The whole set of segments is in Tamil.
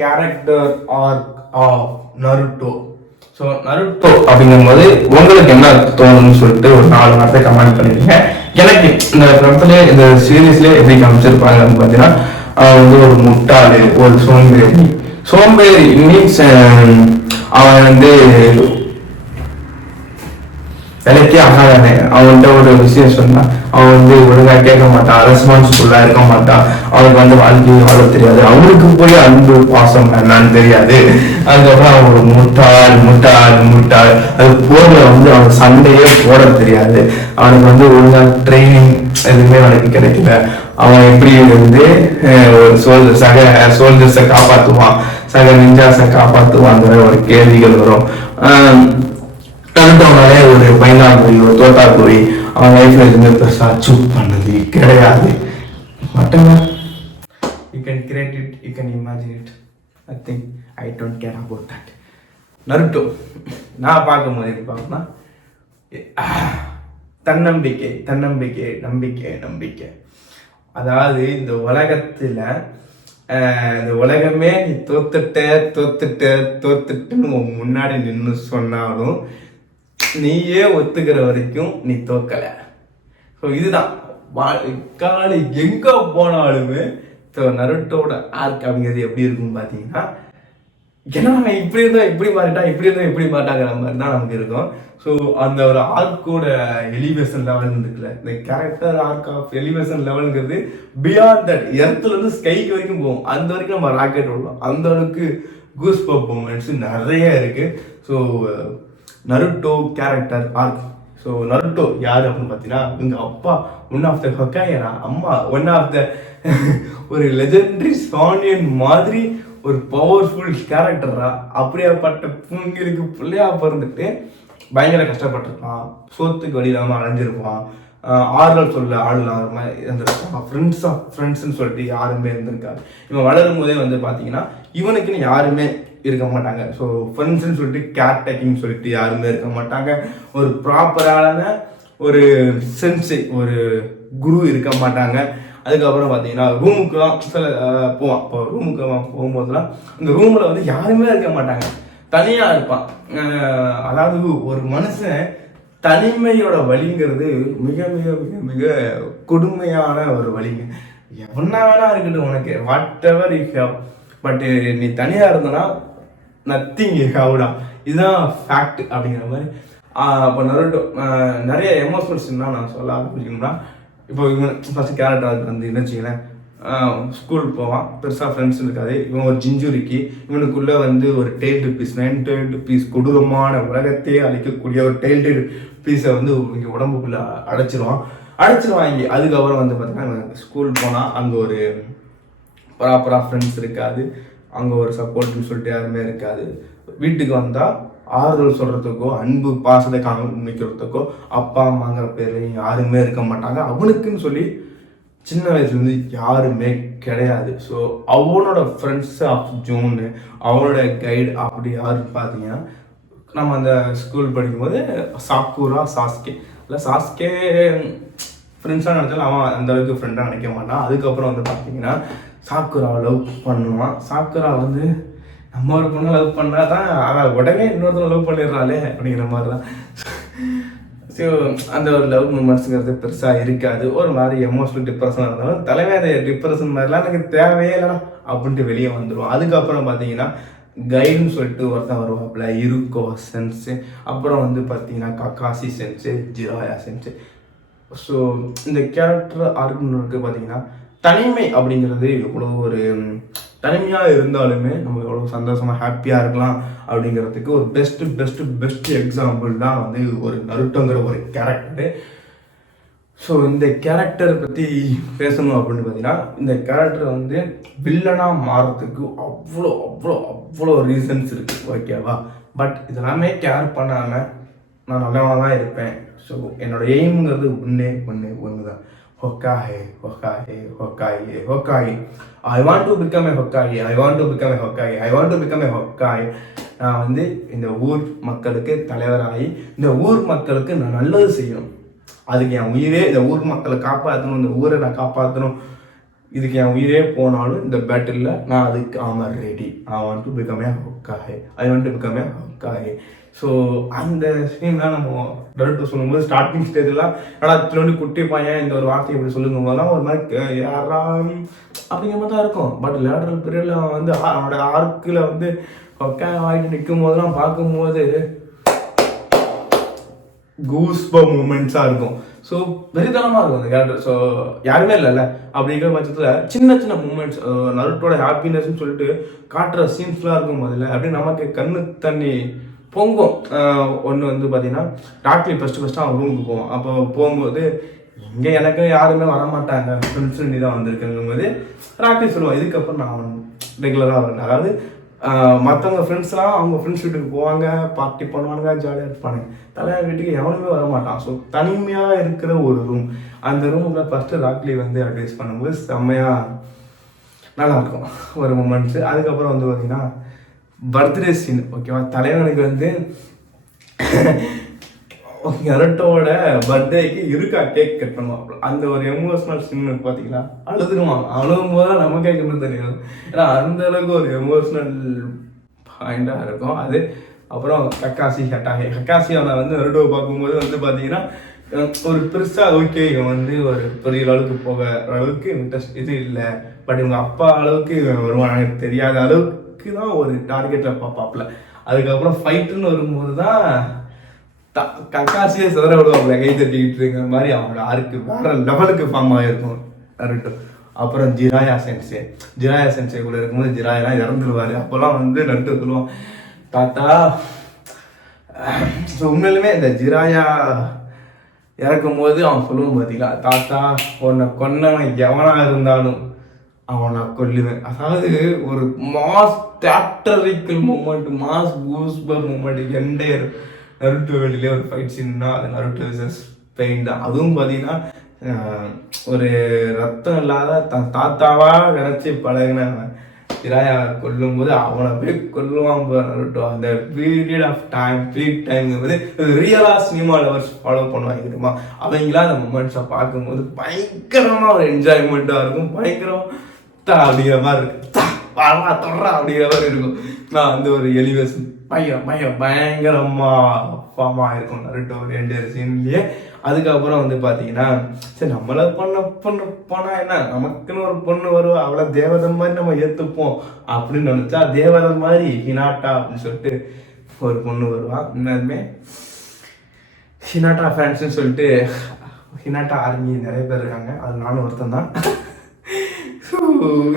Character arc of Naruto. So Naruto அப்படிங்கும்போது உங்களுக்கு என்ன தோணுன்னு சொல்லிட்டு ஒரு 4 வார்த்தை கமெண்ட் பண்ணிருக்கீங்க. எனக்கு இந்த படத்துல இந்த சீரீஸ்ல எப்படி காமிச்சிருப்பாங்கன்னு பார்த்தீங்கன்னா வந்து ஒரு முட்டாளு, ஒரு சோம்பேறி மீன்ஸ் அவன் வந்து வேலைக்கே ஆகாதானே. அவன்கிட்ட ஒரு விஷயம் சொன்னா அவன் வந்து ஒழுங்கா கேட்க மாட்டான், ரெஸ்பான்சிபிளா இருக்க மாட்டான், அவனுக்கு வந்து வாழ்க்கையை வாழ தெரியாது, அவனுக்கு போய் அன்பு பாசம் என்னன்னு தெரியாது. அதுக்கப்புறம் அவன் ஒரு முட்டாள் முட்டாள் முட்டாள். அது போர்ல வந்து அவன் சண்டையே போட தெரியாது, அவனுக்கு வந்து ஒழுங்கா ட்ரைனிங் எதுவுமே அவனுக்கு கிடைக்கல. அவன் எப்படி வந்து ஒரு சக சோல்ஜர்ஸை காப்பாற்றுவான், சக நிஞ்சாஸை காப்பாற்றுவாங்கிற ஒரு கேள்விகள் வரும். நருட்டோனாலே ஒரு பைனாகுரி, ஒரு தோட்டாக்குரி, அவன் லைஃப்ல எதுவுமே பெருசா அச்சீவ் பண்ணது கிடையாது. whatever you can create it, you can imagine it, I think I don't care about that. Naruto நான் பார்க்கும்போது எப்படி பார்க்கணும்னா தன்னம்பிக்கை தன்னம்பிக்கை நம்பிக்கை நம்பிக்கை. அதாவது இந்த உலகத்துல இந்த உலகமே நீ தோத்துட்டுன்னு முன்னாடி நின்று சொன்னாலும் நீயே ஒத்துக்கிற வரைக்கும் நீ தோக்கல. ஸோ இதுதான் காலி எங்க போனாலுமே நருட்டோட ஆர்க் அப்படிங்கிறது எப்படி இருக்குன்னு பார்த்தீங்கன்னா, ஏன்னா நம்ம இப்படி இருந்தா இப்படி மாறிட்டா, இப்படி இருந்தா இப்படி மாட்டாங்கிற மாதிரி தான் நமக்கு இருக்கும். ஸோ அந்த ஒரு ஆர்க்கோட எலிவேஷன் லெவல் இருக்குல்ல, இந்த கேரக்டர் ஆர்க் ஆஃப் எலிவேஷன் லெவலுங்கிறது பியாண்ட் தட், எர்த்துல இருந்து ஸ்கைக்கு வரைக்கும் போகும். அந்த வரைக்கும் நம்ம ராக்கெட் விடலாம். அந்த அளவுக்கு கூஸ் பம்ப் மூமெண்ட்ஸ் நிறைய இருக்கு. So Naruto character arc. So Naruto யாரு அப்படின்னு பார்த்தீங்கன்னா, எங்க அப்பா ஒன் ஆஃப் த ஹொக்காயரா, அம்மா ஒன் ஆஃப் த ஒரு லெஜெண்டரி சானியன் மாதிரி ஒரு பவர்ஃபுல் கேரக்டரா. அப்படியாப்பட்ட புண்களுக்கு பிள்ளையா பிறந்துட்டு பயங்கர கஷ்டப்பட்டிருப்பான், சோத்துக்கு வழி இல்லாமல் அலைஞ்சிருப்பான், ஆறுதல் சொல்ல ஆள் இல்லாம இருந்திருப்பான், ஃப்ரெண்ட்ஸ்ன்னு சொல்லிட்டு யாருமே இருந்திருக்காரு. இவன் வளரும் போதே வந்து பார்த்தீங்கன்னா இவனுக்குன்னு யாருமே இருக்க மாட்டாங்க. ஸோ ஃப்ரெண்ட்ஸ்ன்னு சொல்லிட்டு கேர் டேக்கிங் சொல்லிட்டு யாருமே இருக்க மாட்டாங்க. ஒரு ப்ராப்பரான ஒரு சென்ஸை ஒரு குரு இருக்க மாட்டாங்க. அதுக்கப்புறம் பார்த்தீங்கன்னா ரூமுக்குலாம் சில போவான். இப்போ ரூமுக்கு போகும்போதுலாம் இந்த ரூமில் வந்து யாருமே இருக்க மாட்டாங்க, தனியாக இருப்பான். அதாவது ஒரு மனுஷன் தனிமையோட வழிங்கிறது மிக மிக மிக மிக கொடுமையான ஒரு வழிங்க. எவனா வேணா இருக்கட்டும் உனக்கு, what ever you have, but நீ தனியாக இருந்தனா நத்திங் யூ ஹேவ்டா. இதுதான் ஃபேக்ட் அப்படிங்கிற மாதிரி. இப்போ நிறைய எமோஷனல் சீன்லாம் நான் சொல்ல ஆரம்பிச்சிக்கணும்னா, இப்போ இவன் ஃபர்ஸ்ட் கேரக்டர் வந்து என்ன வச்சுக்கிறேன், ஸ்கூல் போவான், பெருசாக ஃப்ரெண்ட்ஸ் இருக்காது. இவன் ஒரு ஜிஞ்சுரிக்கு, இவனுக்குள்ளே வந்து ஒரு டெய்ல்டு பீஸ், 9 டெய்ல்டு பீஸ், கொடூரமான உலகத்தையே அழிக்கக்கூடிய ஒரு டெய்ல்டு பீஸை வந்து இங்கே உடம்புக்குள்ளே அடைச்சிருவாங்க. அதுக்கப்புறம் வந்து பார்த்தீங்கன்னா ஸ்கூல் போனால் அங்கே ஒரு ப்ராப்பராக ஃப்ரெண்ட்ஸ் இருக்காது, அங்கே ஒரு சப்போர்ட்னு சொல்லிட்டு யாருமே இருக்காது. வீட்டுக்கு வந்தால் ஆறுதல் சொல்கிறதுக்கோ அன்பு பாசத்தை காமிக்கிறதுக்கோ அப்பா அம்மாங்கிற பேர் யாருமே இருக்க மாட்டாங்க. அவனுக்குன்னு சொல்லி சின்ன வயசுலேருந்து யாருமே கிடையாது. ஸோ அவனோட ஃப்ரெண்ட்ஸ் ஆஃப் ஜூனு, அவனோட கைடு அப்படி யாருன்னு பார்த்தீங்கன்னா, நம்ம அந்த ஸ்கூல் படிக்கும்போது சாக்குரா, சாஸ்கே. இல்லை சாஸ்கே ஃப்ரெண்ட்ஸாக நினச்சாலும் அவன் அந்தளவுக்கு ஃப்ரெண்டாக நினைக்க மாட்டான். அதுக்கப்புறம் வந்து பார்த்தீங்கன்னா சாக்குராவை லவ் பண்ணுவான். சாக்குரா வந்து நம்ம ஒரு பொண்ணை லவ் பண்ணால் தான் அவன் உடனே இன்னொருத்தர் லவ் பண்ணிடுறாளே அப்படிங்கிற மாதிரி தான். ஸோ அந்த ஒரு லவ் மூமெண்ட்ஸுங்கிறது பெருசாக இருக்காது. ஒரு மாதிரி எமோஷனல் டிப்ரெஷனாக இருந்தாலும் தலைமை அந்த டிப்ரெஷன் மாதிரிலாம் எனக்கு தேவையே இல்லைனா அப்படின்ட்டு வெளியே வந்துடுவோம். அதுக்கப்புறம் பார்த்தீங்கன்னா கைடுன்னு சொல்லிட்டு ஒருத்தன் வருவாப்புல, இருக்கோ சென்ஸு, அப்புறம் வந்து பார்த்தீங்கன்னா Kakashi sense, Jiraiya sense. So இந்த கேரக்டர் ஆர்க்குன்னு பார்த்தீங்கன்னா தனிமை அப்படிங்கிறது எவ்வளோ ஒரு தனிமையாக இருந்தாலுமே நம்ம எவ்வளோ சந்தோஷமாக ஹாப்பியாக இருக்கலாம் அப்படிங்கிறதுக்கு ஒரு பெஸ்ட் எக்ஸாம்பிள் தான் வந்து ஒரு நருட்டோங்கிற ஒரு கேரக்டரு. ஸோ இந்த கேரக்டரை பற்றி பேசணும் அப்படின்னு பார்த்தீங்கன்னா, இந்த கேரக்டர் வந்து வில்லனாக மாறுறதுக்கு அவ்வளோ அவ்வளோ அவ்வளோ ரீசன்ஸ் இருக்குது, ஓகேவா? பட் இதெல்லாமே கேர் பண்ணாமல் நான் நல்லவனாக தான் இருப்பேன். ஸோ என்னோட எய்முங்கிறது ஒன்று தான், Hokage Hokage Hokage Hokage. I want to become a Hokage, I want to become a Hokage, I want to become a Hokage. நான் வந்து இந்த ஊர் மக்களுக்கு தலைவராகி இந்த ஊர் மக்களுக்கு நான் நல்லது செய்யணும். அதுக்கு என் உயிரே, இந்த ஊர் மக்களை காப்பாற்றணும், இந்த ஊரை நான் காப்பாற்றணும், இதுக்கு என் உயிரே போனாலும் இந்த பேட்டிலில் நான் அதுக்கு ஆமாம் ready. I want to become a Hokage, I want to become a Hokage. So அந்த சீன்லாம் நம்ம டருட்டோ சொல்லும்போது ஸ்டார்டிங் ஸ்டேஜ்லாம் ஆனால் திரும்பி குட்டி பையன் இந்த ஒரு வார்த்தையை இப்படி சொல்லுங்கும் போதெல்லாம் ஒரு மாதிரி யாரா அப்படிங்கிற மாதிரி தான் இருக்கும். பட் லேட்டரல் பீரியடில் அவன் வந்து அவனோட ஆர்க்கில் வந்து ஹொக்காகே ஆகிட்டு நிற்கும் போதெல்லாம் பார்க்கும்போது கூஸ்பம்ப் மூமெண்ட்ஸாக இருக்கும். ஸோ வெறித்தனமாக இருக்கும் அந்த கேரக்டர். ஸோ யாருமே இல்லைல்ல அப்படிங்கிற பட்சத்தில் சின்ன சின்ன மூமெண்ட்ஸ் நருட்டோட ஹாப்பினஸ்ன்னு சொல்லிட்டு காட்டுற சீன்ஸ்லாம் இருக்கும் போதில் அப்படியே நமக்கு கண்ணு தண்ணி பொங்கும். ஒன்று வந்து பார்த்தீங்கன்னா ராக்லி ஃபஸ்ட்டு அவன் ரூமுக்கு போவோம். அப்போ போகும்போது இங்கே எனக்கு யாருமே வரமாட்டாங்க, ஃப்ரெண்ட்ஸ் நீ தான் வந்திருக்குங்கும் போது ராக்லி சொல்லுவான் இதுக்கப்புறம் நான் ரெகுலராக வரேன். அதாவது மற்றவங்க ஃப்ரெண்ட்ஸ்லாம் அவங்க ஃப்ரெண்ட்ஸ் வீட்டுக்கு போவாங்க, பார்ட்டி பண்ணுவானுங்க, ஜாலியாக இருப்பானுங்க. தலைவர் வீட்டுக்கு எவனுமே வரமாட்டான். ஸோ தனிமையாக இருக்கிற ஒரு ரூம், அந்த ரூமில் ஃபஸ்ட்டு ராக்லி வந்து அட்வைஸ் பண்ணும்போது செம்மையாக நல்லாயிருக்கும் ஒரு மூமெண்ட்ஸு. அதுக்கப்புறம் வந்து பார்த்திங்கன்னா பர்த்டே சீன் ஓகேவா. தலைவனுக்கு வந்து நருட்டோட பர்த்டேக்கு இருக்கா கேக் கட் பண்ணுவாங்க. அந்த ஒரு எமோஷனல் சீன் பார்த்தீங்களா, அழுதுருவாங்க. அழுகும் போது தான் நமக்கே கண்ணு தெரியாது. ஏன்னா அந்த அளவுக்கு ஒரு எமோஷனல் பாயிண்டாக இருக்கும் அது. அப்புறம் கக்காசி அவனை வந்து நருட்டோவை பார்க்கும்போது வந்து பார்த்தீங்கன்னா ஒரு பெருசாக ஓகே இவன் வந்து ஒரு பெரிய அளவுக்கு போக அளவுக்கு இன்ட்ரெஸ்ட் இது இல்லை, பட் இவங்க அப்பா அளவுக்கு வருவான் எனக்கு தெரியாத அளவுக்கு தான் ஒரு டார்கெட்டில் பார்ப்பாப்புல. அதுக்கப்புறம் ஃபைட்டுன்னு வரும்போது தான் கக்காசியே சிதற விடுவாங்க கை தட்டிக்கிட்டு இருக்கிற மாதிரி அவனோட ஆருக்கு வேற லெவலுக்கு ஃபார்ம் ஆகிருக்கும் நருட்டோ. அப்புறம் ஜிராயா சென்சே கூட இருக்கும்போது ஜிராயெல்லாம் இறந்துருவாரு. அப்போல்லாம் வந்து நருட்டோ சொல்லுவான் தாத்தா. ஸோ உண்மையிலுமே இந்த ஜிராயா இறக்கும் போது அவன் சொல்லுவான் பார்த்தீங்களா, தாத்தா உன்னை கொன்னவன் எவனாக இருந்தாலும் அவன் நான் கொல்லுவேன். அதாவது ஒரு mass theatrical moment, mass goosebump moment. Entire Naruto வெளியிலே ஒரு ஃபைட் சீன்னா அது நருட்டோ விசஸ் பெயின் தான். அதுவும் பார்த்தீங்கன்னா ஒரு ரத்தம் இல்லாத தாத்தாவா நினச்சி பழகினவன் ஜிராயா கொல்லும் போது அவனை போய் கொல்லுவான் நருட்டோ. அந்த பீரியட் ஆஃப் டைம் பீக் டைம்ங்கிறது ரியலாக சினிமா லவர்ஸ் ஃபாலோ பண்ணுவாங்க தெரியுமா. அவங்களாம் அந்த மூமெண்ட்ஸை பார்க்கும்போது பயங்கரமாக ஒரு என்ஜாய்மெண்ட்டாக இருக்கும். பயங்கரம் அப்படிங்கிற மாதிரி இருக்கு, வரா தொடரா அப்படிங்கிற மாதிரி இருக்கும். நான் வந்து ஒரு எலிவேஷன் பயங்கரமாக ஃபார்மாக இருக்கும் நருட்டோ ரெண்டு சீன்லேயே. அதுக்கப்புறம் வந்து பார்த்தீங்கன்னா சரி நம்மளை போனால் என்ன, நமக்குன்னு ஒரு பொண்ணு வருவா, அவளை தேவதை மாதிரி நம்ம ஏற்றுப்போம் அப்படின்னு நினச்சா தேவதை மாதிரி ஹினாட்டா அப்படின்னு சொல்லிட்டு ஒரு பொண்ணு வருவான். இன்னுமே ஹினாட்டா ஃபேன்ஸ்ன்னு சொல்லிட்டு ஹினாட்டா ஆர்மி நிறைய பேர் இருக்காங்க, அது நானும் ஒருத்தன் தான்.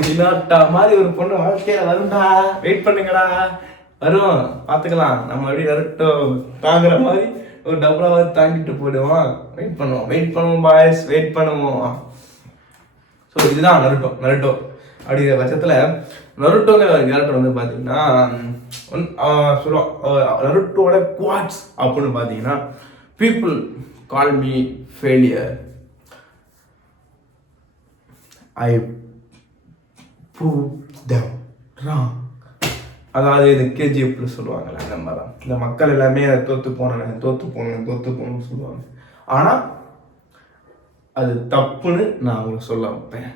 ஹினாட்டா மாதிரி ஒரு பொண்ணு வாழ்க்கையில வரும்டா, வெயிட் பண்ணுங்கடா, வரும் பார்த்துக்கலாம். நம்ம எப்படி நருட்டோ தாங்குற மாதிரி ஒரு டபுளாவது தாங்கிட்டு போயிடுவோம். வெயிட் பண்ணுவோம் பாய்ஸ், வெயிட் பண்ணுவோம். ஸோ இதுதான் நருட்டோ அப்படிங்கிற பட்சத்தில் நருட்டோங்கிற கேரக்டர் வந்து பார்த்தீங்கன்னா சொல்லுவான் நருட்டோட குவாட்ஸ் அப்படின்னு பார்த்தீங்கன்னா பீப்புள் கால் மீ ஃபெயிலியர், ஐ prove them wrong. அதாவது இது கேஜிஎஃப்ல சொல்லுவாங்கல்ல அந்த மாதிரி தான். இந்த மக்கள் எல்லாமே அதை தோற்று போகணும்னு சொல்லுவாங்க. ஆனால் அது தப்புன்னு நான் உங்களுக்கு சொல்ல வைப்பேன்.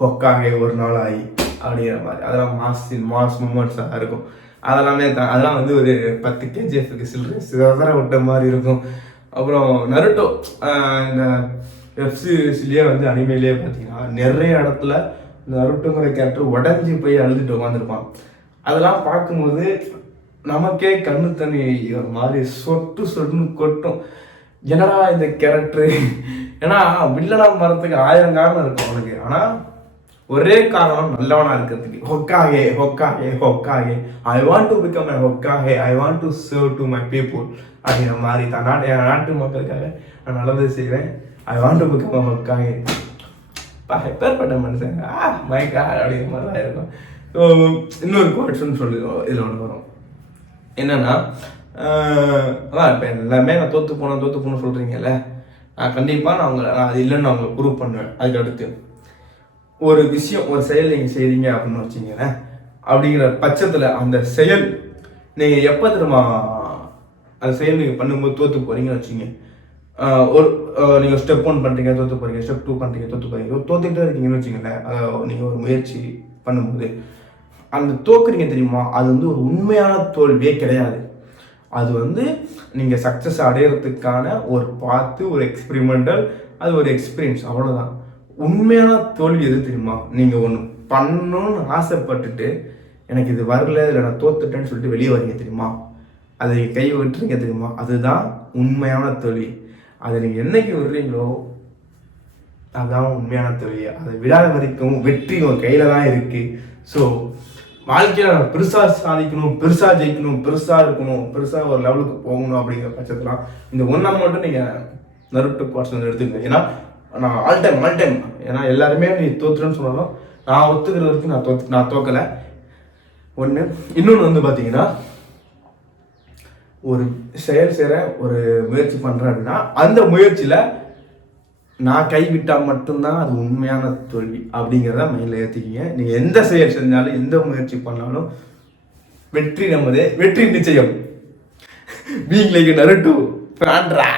ஹொக்காகே ஒரு நாள் ஆகி அப்படிங்கிற மாதிரி அதெல்லாம் மாஸ் மூமெண்ட்ஸாக இருக்கும். அதெல்லாம் வந்து ஒரு 10 கேஜிஎஃப்க்கு சிதற விட்ட மாதிரி இருக்கும். அப்புறம் நருட்டோ இந்த வெப் சீரிஸ்லேயே வந்து அனிமேலேயே பார்த்தீங்கன்னா நிறைய இடத்துல நருட்டோங்கிற கேரக்டர் உடஞ்சி போய் அழுதுட்டு உட்காந்துருப்பான். அதெல்லாம் பார்க்கும்போது நமக்கே கண்ணு தண்ணி ஒரு மாதிரி சொட்டுன்னு கொட்டும். என்னடா இந்த கேரக்டரு, ஏன்னா வில்லனா மரத்துக்கு 1000 காரணம் இருக்கும் அவனுக்கு, ஆனால் ஒரே காரணம் நல்லவனா இருக்கிறதுக்கு. Hokage I want to become a Hokage, I want to serve to my people அப்படிங்கிற மாதிரி தான். என் நாட்டு மக்களுக்காக நான் நல்லது செய்வேன், I want to become a Hokage. எப்பேற்பட்ட மனுஷங்க மைக்கா அப்படிங்கிற மாதிரி தான் இருக்கும். ஸோ இன்னொரு கோட்ஸ்ன்னு சொல்லி இதில் ஒன்று வரும் என்னன்னா, அதான் இப்போ எல்லாமே நான் தோற்று போகணும்னு சொல்கிறீங்கல்ல, நான் கண்டிப்பாக நான் அது இல்லைன்னு நான் அவங்களை ப்ரூவ் பண்ணுவேன். அதுக்கு அடுத்து ஒரு விஷயம் ஒரு செயல் நீங்கள் செய்கிறீங்க அப்படின்னு வச்சிங்களேன், அப்படிங்கிற பட்சத்தில் அந்த செயல் நீங்கள் எப்போ தெரியுமா அந்த செயல் நீங்கள் பண்ணும்போது தோற்று போகிறீங்கன்னு வச்சிங்க, ஒரு நீங்கள் ஸ்டெப் 1 பண்ணுறீங்க தோற்று போகிறீங்க, ஸ்டெப் 2 பண்ணுறீங்க தோற்று போகிறீங்க, தோத்துக்கிட்டே இருக்கீங்கன்னு வச்சுங்களேன். நீங்கள் ஒரு முயற்சி பண்ணும்போது அந்த தோக்குறீங்க தெரியுமா, அது வந்து ஒரு உண்மையான தோல்வியே கிடையாது. அது வந்து நீங்கள் சக்ஸஸ் அடையிறதுக்கான ஒரு பார்த்து ஒரு எக்ஸ்பெரிமெண்டல், அது ஒரு எக்ஸ்பீரியன்ஸ், அவ்வளோதான். உண்மையான தோல்வி எது தெரியுமா, நீங்கள் ஒன்று பண்ணணும்னு ஆசைப்பட்டுட்டு எனக்கு இது வரல, இல்லை நான் தோத்துட்டேன்னு சொல்லிட்டு வெளியே வரீங்க தெரியுமா, அதை நீங்கள் கை விட்டுறீங்க தெரியுமா, அதுதான் உண்மையான தோல்வி. அதை நீங்கள் என்னைக்கு விடுறீங்களோ அதுதான் உண்மையான தோல்வி. அதை விடாத வரைக்கும் வெற்றி உங்கள் கையில் தான் இருக்குது. ஸோ வாழ்க்கையில் பெருசாக சாதிக்கணும், பெருசாக ஜெயிக்கணும், பெருசாக இருக்கணும், பெருசாக ஒரு லெவலுக்கு போகணும் அப்படிங்கிற பட்சத்துலாம் இந்த ஒன்றாம் மட்டும் நீங்கள் நருட்டோ குவாட்ரன்ஸ் எடுத்துக்கங்க. ஏன்னா நான் ஆல் டைம் ஏன்னா எல்லாருமே நீ தோத்துறேன்னு சொன்னாலும் நான் ஒத்துக்கிற வரைக்கும் நான் தோக்கலை. ஒன்று. இன்னொன்று வந்து பார்த்தீங்கன்னா, ஒரு செயல் செய்கிற ஒரு முயற்சி பண்ணுறேன் அப்படின்னா அந்த முயற்சியில் நான் கைவிட்டால் மட்டும்தான் அது உண்மையான தோல்வி அப்படிங்கிறத மைண்டில் ஏற்றிக்கிங்க. நீங்கள் எந்த செயல் செஞ்சாலும் எந்த முயற்சி பண்ணாலும் வெற்றி நமதே, வெற்றி நிச்சயம். Being like Naruto ஃபேன்ரா.